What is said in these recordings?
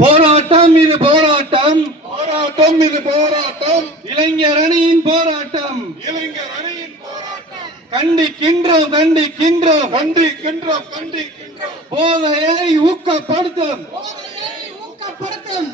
போராட்டம் இது போராட்டம், போராட்டம் இது போராட்டம், இளைஞர் அணியின் போராட்டம், இளைஞர் அணியின் போராட்டம். கண்டிக்கின்றோம் கண்டிக்கின்றோம் கண்டிக்கின்றோம் கண்டிக்கின்றோம். போதையை ஊக்கப்படுத்தும்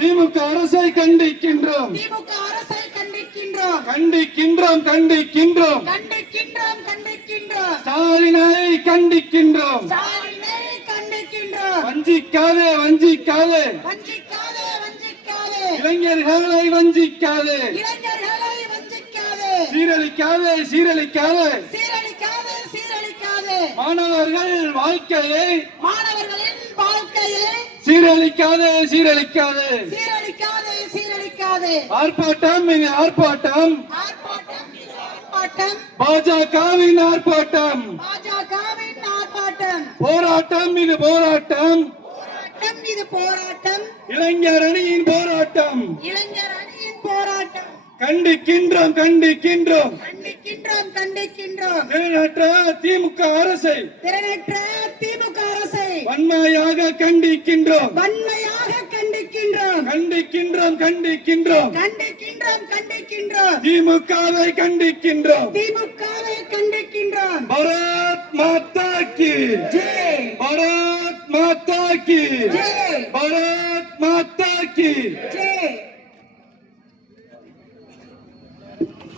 திமுக அரசை கண்டிக்கின்றோம், திமுக அரசை கண்டிக்கின்றோம், கண்டிக்கின்றோம் கண்டிக்கின்றோம் கண்டிக்கின்றோம் கண்டிக்கின்றோம். ஸ்டாலினை கண்டிக்கின்றோம், ஸ்டாலினை கண்டிக்கின்றோம். வஞ்சிக்காதே வஞ்சிக்காதே வஞ்சிக்காதே வஞ்சிக்காதே, இளைஞர்களை வஞ்சிக்காதே, இளைஞர்களை வஞ்சிக்காதே, சீரழிக்காதே சீரழிக்காதே சீரழிக்காதே சீரழிக்காதே. மாணவர்கள் வாழ்க்கையை, மாணவர்களின் வாழ்க்கையை சீரழிக்காதே சீரழிக்காதே சீரழிக்காதே சீரழிக்காதே. ஆர்ப்பாட்டம் இது ஆர்ப்பாட்டம், ஆர்ப்பாட்டம் இது ஆர்ப்பாட்டம், பாஜகவின் ஆர்ப்பாட்டம், பாஜகவின் ஆர்ப்பாட்டம். போராட்டம் இது போராட்டம், போராட்டம் இது போராட்டம், இளைஞர் அணியின் போராட்டம், இளைஞர் அணியின் போராட்டம். கண்டிக்கின்றோம் கண்டிக்கின்றோம் கண்டிக்கின்றோம் கண்டிக்கின்றோம். திறனற்ற திமுக அரசை, திறனற்ற திமுக அரசை வன்மையாக கண்டிக்கின்றோம், வன்மையாக கண்டிக்கின்றோம், கண்டிக்கின்றோம் கண்டிக்கின்றோம் கண்டிக்கின்றோம் கண்டிக்கின்றோம். திமுகவை கண்டிக்கின்றோம், திமுகவை கண்டிக்கின்றோம். பாரத் மாதா கி ஜெய், பாரத் மாதா கி ஜெய், பாரத் மாதா கி ஜெய்.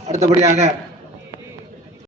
அடுத்தபடியாக